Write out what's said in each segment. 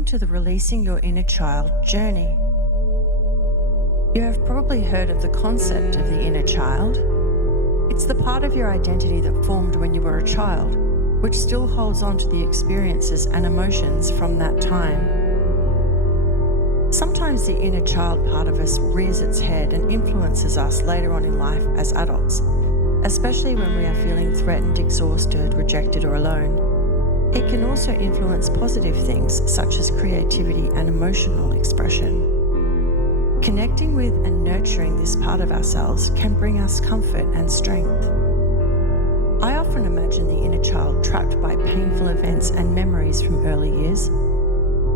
Welcome to the Releasing Your Inner Child journey. You have probably heard of the concept of the inner child. It's the part of your identity that formed when you were a child, which still holds on to the experiences and emotions from that time. Sometimes the inner child part of us rears its head and influences us later on in life as adults, especially when we are feeling threatened, exhausted, rejected, or alone. It can also influence positive things such as creativity and emotional expression. Connecting with and nurturing this part of ourselves can bring us comfort and strength. I often imagine the inner child trapped by painful events and memories from early years.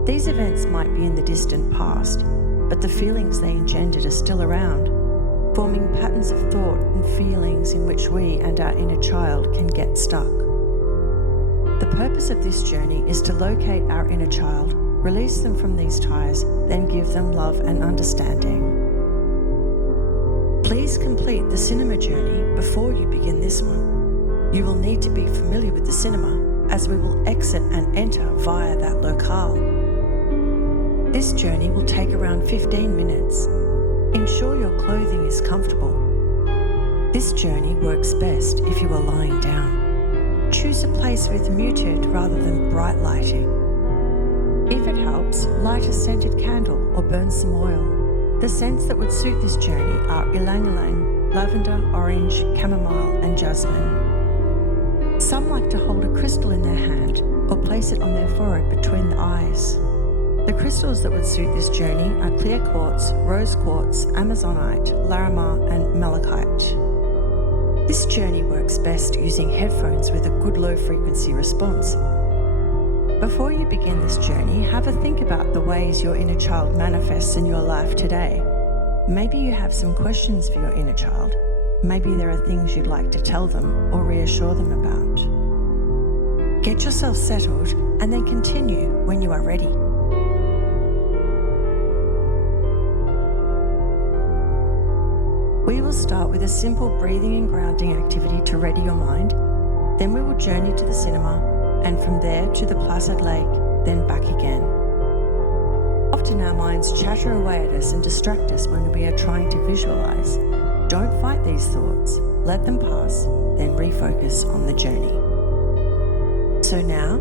These events might be in the distant past, but the feelings they engendered are still around, forming patterns of thought and feelings in which we and our inner child can get stuck. The purpose of this journey is to locate our inner child, release them from these ties, then give them love and understanding. Please complete the cinema journey before you begin this one. You will need to be familiar with the cinema, as we will exit and enter via that locale. This journey will take around 15 minutes. Ensure your clothing is comfortable. This journey works best if you are lying down. Choose a place with muted rather than bright lighting. If it helps, light a scented candle or burn some oil. The scents that would suit this journey are ylang-ylang, lavender, orange, chamomile, and jasmine. Some like to hold a crystal in their hand or place it on their forehead between the eyes. The crystals that would suit this journey are clear quartz, rose quartz, amazonite, larimar, and malachite. This journey works best using headphones with a good low-frequency response. Before you begin this journey, have a think about the ways your inner child manifests in your life today. Maybe you have some questions for your inner child. Maybe there are things you'd like to tell them or reassure them about. Get yourself settled and then continue when you are ready. We will start with a simple breathing and grounding activity to ready your mind. Then we will journey to the cinema, and from there to the Placid Lake, then back again. Often our minds chatter away at us and distract us when we are trying to visualize. Don't fight these thoughts. Let them pass, then refocus on the journey. So now,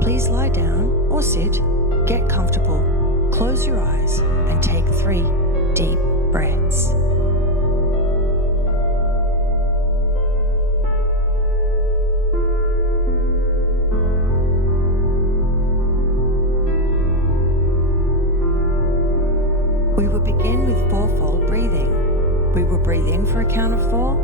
please lie down or sit, get comfortable, close your eyes, and take 3 deep breaths. We will begin with 4-fold breathing. We will breathe in for a count of 4,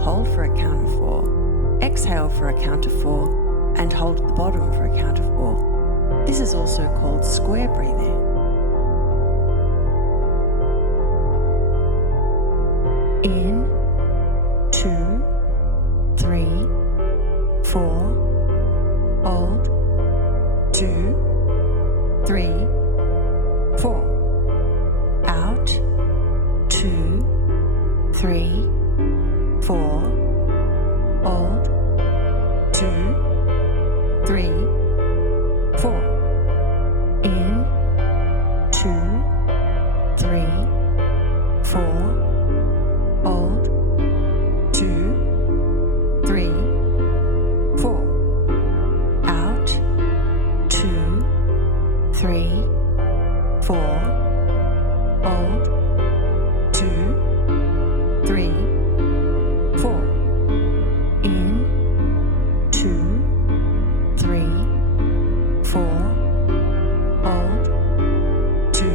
hold for a count of 4, exhale for a count of 4, and hold at the bottom for a count of 4. This is also called square breathing. In, 2, 3, 4, hold, 2, 3, 4. Out, 2, 3, 4, hold, 2, 3, 4. In, 2, 3, 4, hold, 2, 3, 4. Out, 2, 3, 4. Hold, 2, 3, 4. In, 2, 3, 4. Hold, 2,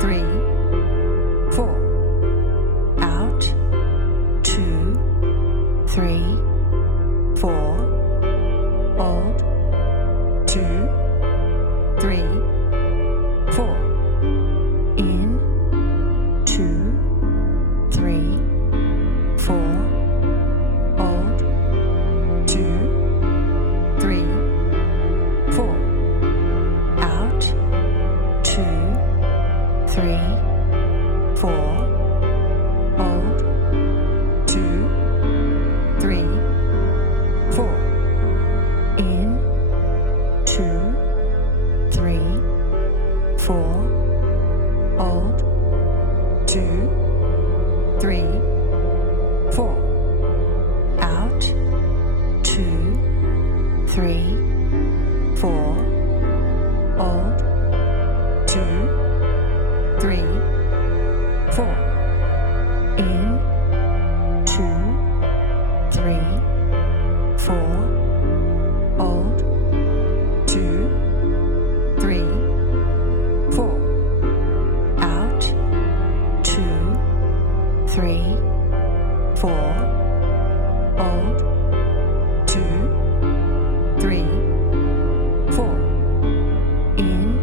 3, 4. Out, 2, 3, 4. Hold, 2, 3, 4. In, 2, 3, 4, hold, 2, 3, 4. Out, 2, 3, 4, hold, 2, 3, 4. In, 2, 3, 3, 4. Out, 2, 3, 4. Hold, 2, 3, 4. In, 2, 3, 4. Hold, 2, 3, 4. Out, 2, 3, 4. Hold, 2, 3, 4. In,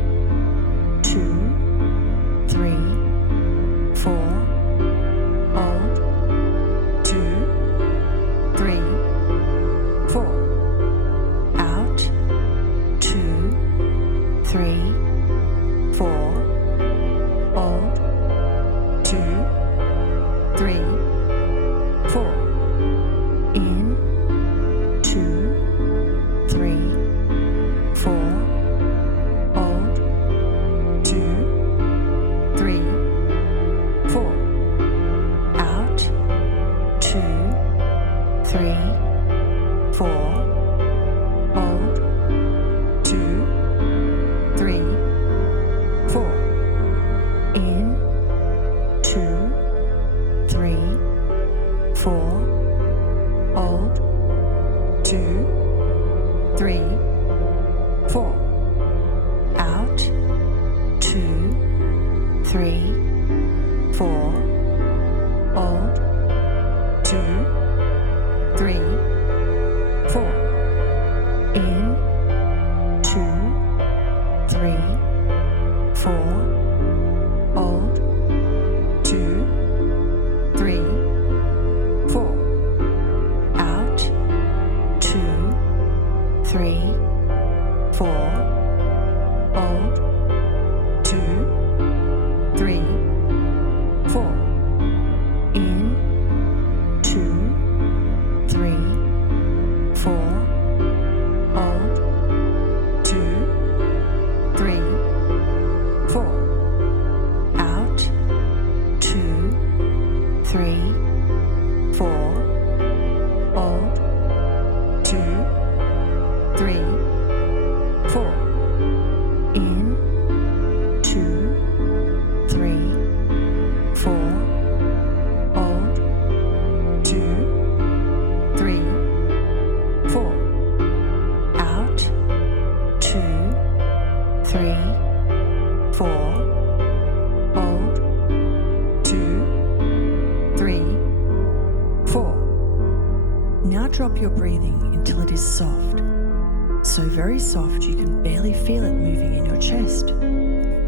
2, 3, 4. Hold, 2, 3, 4. Out, 2, 3, 4. Hold, 2, 3, 4. In, 2, 3, 4. Hold, 2, 3, 4. Out, 2, 3, 4. Hold, 2, 3, 4. In, 2, 3, 4. Hold, 2, 3, 4. Out, 2, 3, 4. Hold, 2, 3, 4. In, 2, 3, 4. Hold, 2, 3, 4. Out, 2, 3, 4. Hold, 2, 3, 4. In, 2, 3, 4. Hold, 2, 3, 4. Out, 2, 3, 4. Hold, 2, 3, 4. In, 2, 3, 4. Hold, 2, 3, 4. Out, 2, 3, 4. Hold, 2, 3, 4. Now drop your breathing until it is soft. So very soft you can barely feel it moving in your chest.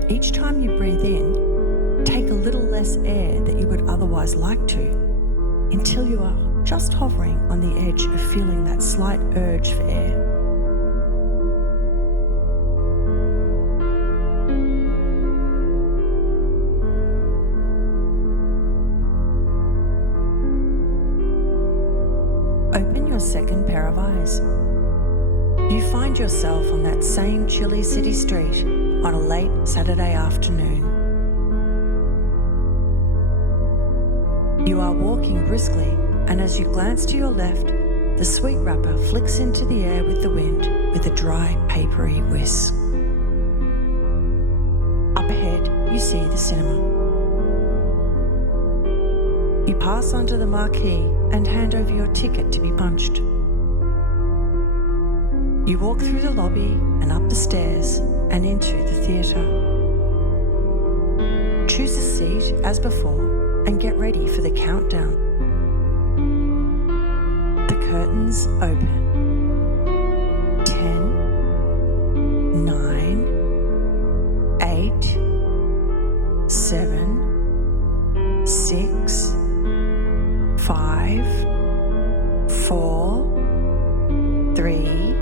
Each time you breathe in, take a little less air that you would otherwise like to, until you are just hovering on the edge of feeling that slight urge for air. Open your second pair of eyes. You find yourself on that same chilly city street on a late Saturday afternoon. You are walking briskly, and as you glance to your left, the sweet wrapper flicks into the air with the wind with a dry, papery whisk. Up ahead, you see the cinema. You pass onto the marquee and hand over your ticket to be punched. You walk through the lobby and up the stairs and into the theatre. Choose a seat as before and get ready for the countdown. The curtains open. 10, 9, 8, 7, 6, 5, 4, 3,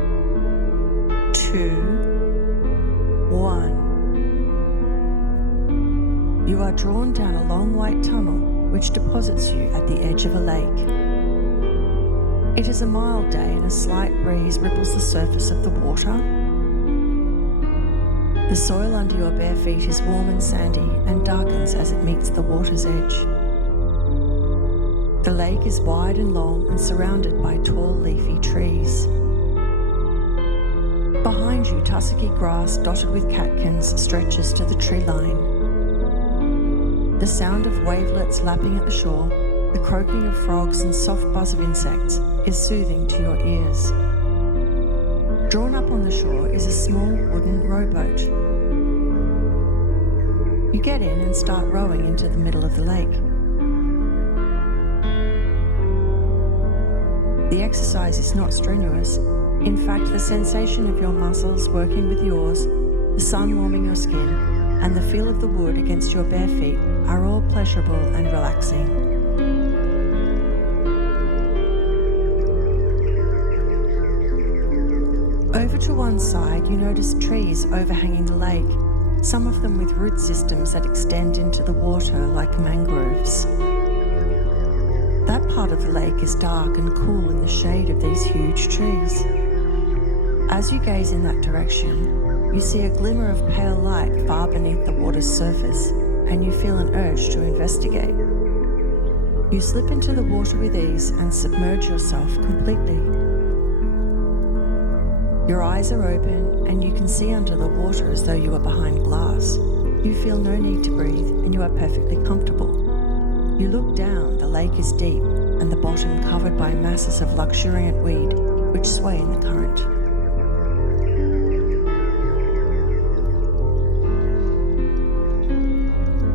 2, 1. You are drawn down a long white tunnel which deposits you at the edge of a lake. It is a mild day and a slight breeze ripples the surface of the water. The soil under your bare feet is warm and sandy and darkens as it meets the water's edge. The lake is wide and long and surrounded by tall leafy trees. Behind you, tussocky grass dotted with catkins stretches to the tree line. The sound of wavelets lapping at the shore, the croaking of frogs and soft buzz of insects is soothing to your ears. Drawn up on the shore is a small wooden rowboat. You get in and start rowing into the middle of the lake. The exercise is not strenuous. In fact, the sensation of your muscles working with the oars, the sun warming your skin, and the feel of the wood against your bare feet are all pleasurable and relaxing. Over to one side, you notice trees overhanging the lake, some of them with root systems that extend into the water like mangroves. That part of the lake is dark and cool in the shade of these huge trees. As you gaze in that direction, you see a glimmer of pale light far beneath the water's surface, and you feel an urge to investigate. You slip into the water with ease and submerge yourself completely. Your eyes are open and you can see under the water as though you are behind glass. You feel no need to breathe and you are perfectly comfortable. You look down, the lake is deep and the bottom covered by masses of luxuriant weed which sway in the current.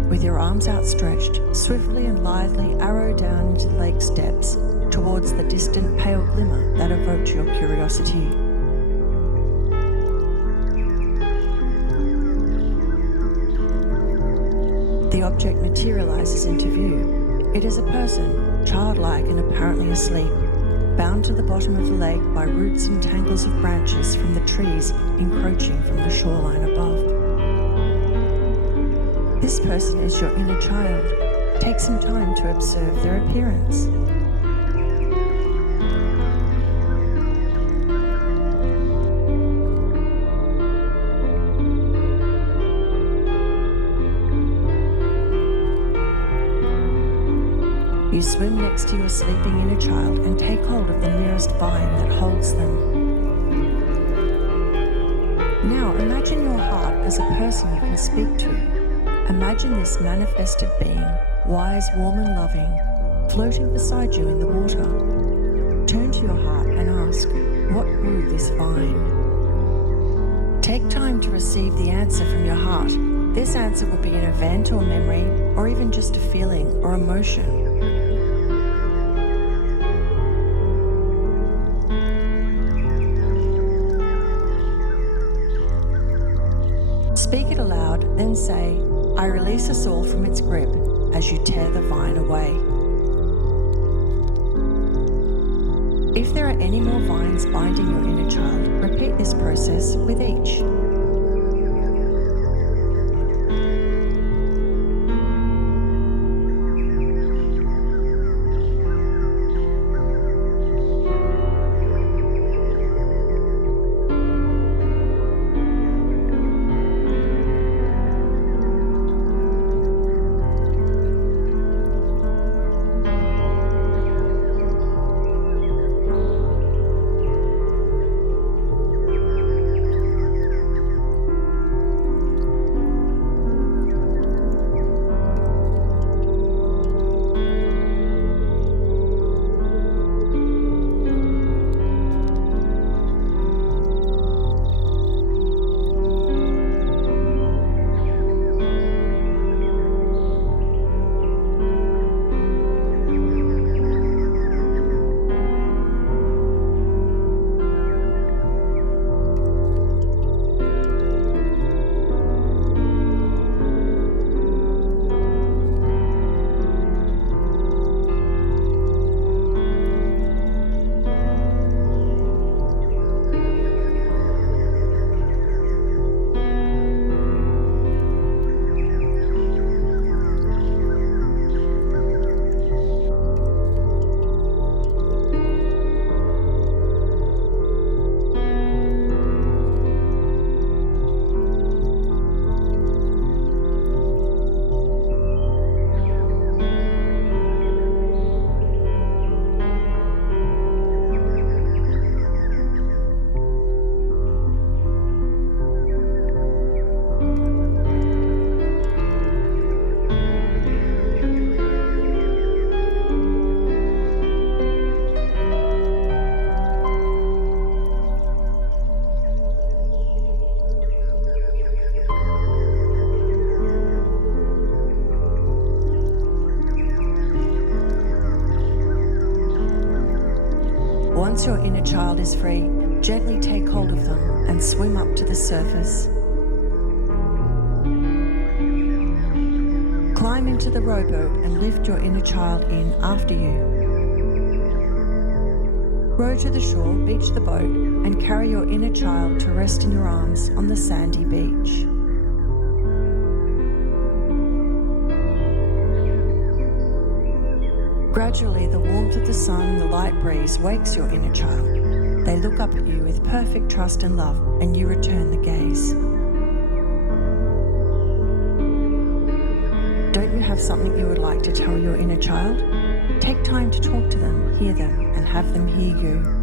With your arms outstretched, swiftly and lithely arrow down into the lake's depths towards the distant pale glimmer that evoked your curiosity. The object materializes into view. It is a person, childlike and apparently asleep, bound to the bottom of the lake by roots and tangles of branches from the trees encroaching from the shoreline above. This person is your inner child. Take some time to observe their appearance. You swim next to your sleeping inner child and take hold of the nearest vine that holds them. Now imagine your heart as a person you can speak to. Imagine this manifested being, wise, warm and loving, floating beside you in the water. Turn to your heart and ask, what grew this vine? Take time to receive the answer from your heart. This answer will be an event or memory, or even just a feeling or emotion. Speak it aloud, then say, I release us all from its grip as you tear the vine away. If there are any more vines binding your inner child, repeat this process with each. Once your inner child is free, gently take hold of them and swim up to the surface. Climb into the rowboat and lift your inner child in after you. Row to the shore, beach the boat, and carry your inner child to rest in your arms on the sandy beach. Gradually, the warmth of the sun and the light breeze wakes your inner child. They look up at you with perfect trust and love, and you return the gaze. Don't you have something you would like to tell your inner child? Take time to talk to them, hear them, and have them hear you.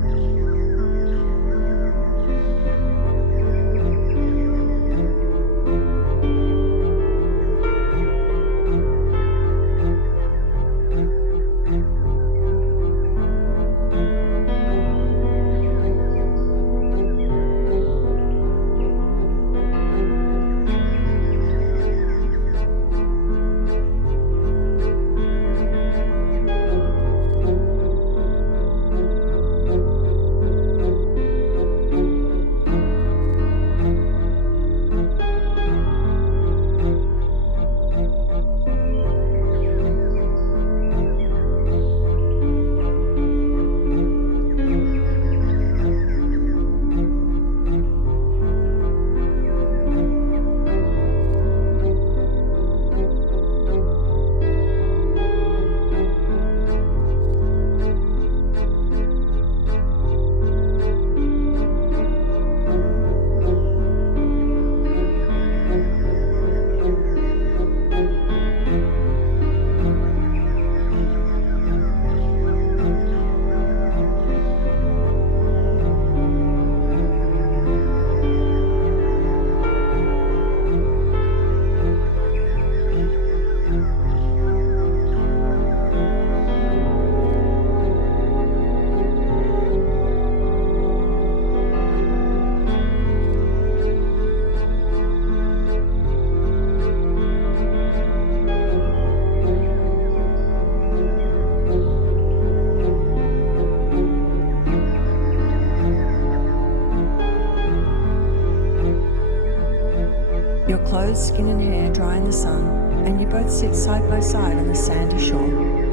Your clothes, skin and hair dry in the sun, and you both sit side by side on the sandy shore,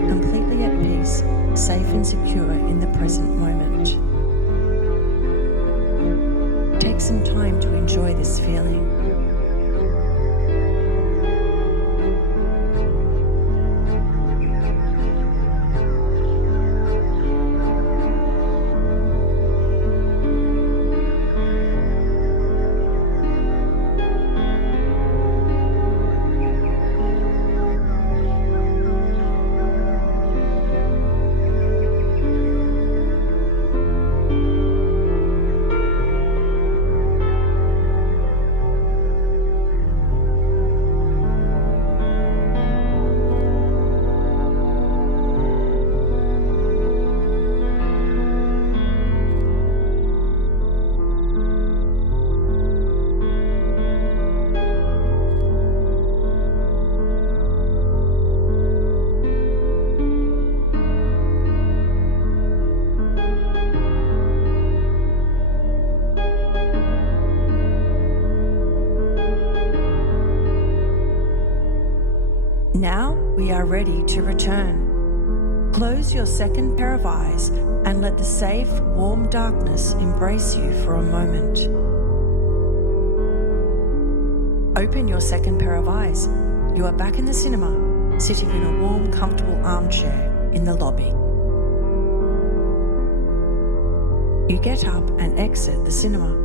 completely at peace, safe and secure in the present moment. Take some time to enjoy this feeling. Now we are ready to return. Close your second pair of eyes and let the safe, warm darkness embrace you for a moment. Open your second pair of eyes. You are back in the cinema, sitting in a warm, comfortable armchair in the lobby. You get up and exit the cinema.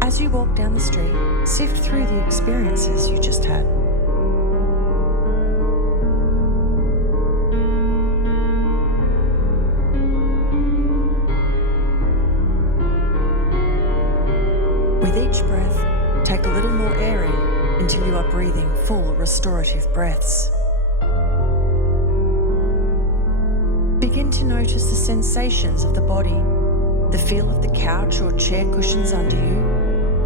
As you walk down the street, sift through the experiences you just had. With each breath, take a little more air in until you are breathing full restorative breaths. Begin to notice the sensations of the body, the feel of the couch or chair cushions under you,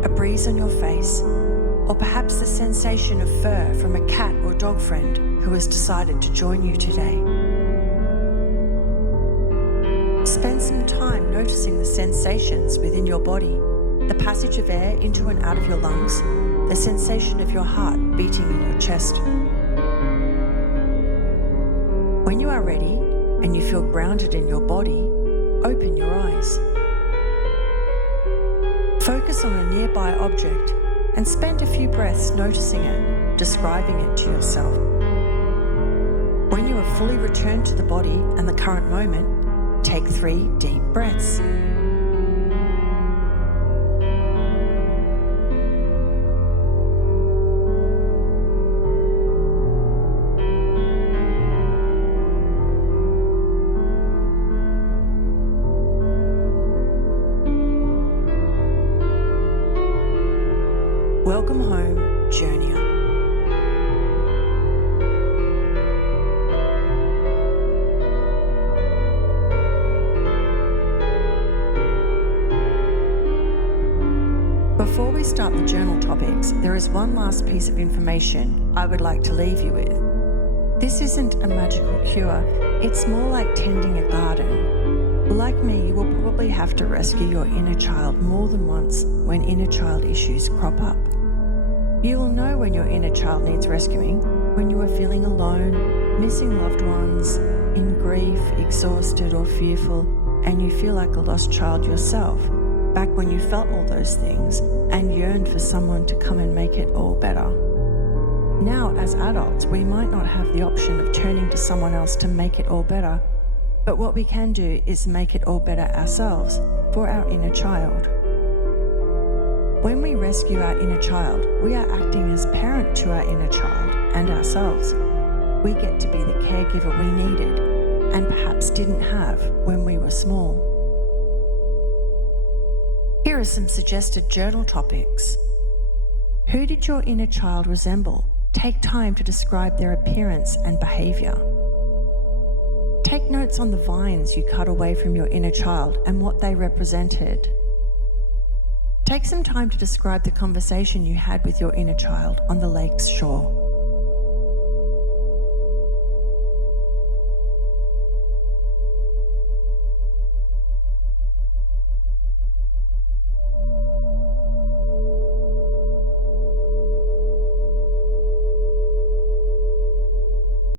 a breeze on your face, or perhaps the sensation of fur from a cat or dog friend who has decided to join you today. Spend some time noticing the sensations within your body, the passage of air into and out of your lungs, the sensation of your heart beating in your chest. When you are ready and you feel grounded in your body, open your eyes. Focus on a nearby object and spend a few breaths noticing it, describing it to yourself. When you are fully returned to the body and the current moment, take 3 deep breaths. Welcome home, journeyer. Before we start the journal topics, there is one last piece of information I would like to leave you with. This isn't a magical cure, it's more like tending a garden. Like me, you will probably have to rescue your inner child more than once when inner child issues crop up. You will know when your inner child needs rescuing when you are feeling alone, missing loved ones, in grief, exhausted or fearful, and you feel like a lost child yourself, back when you felt all those things and yearned for someone to come and make it all better. Now, as adults, we might not have the option of turning to someone else to make it all better, but what we can do is make it all better ourselves for our inner child. When we rescue our inner child, we are acting as parent to our inner child and ourselves. We get to be the caregiver we needed and perhaps didn't have when we were small. Here are some suggested journal topics. Who did your inner child resemble? Take time to describe their appearance and behavior. Take notes on the vines you cut away from your inner child and what they represented. Take some time to describe the conversation you had with your inner child on the lake's shore.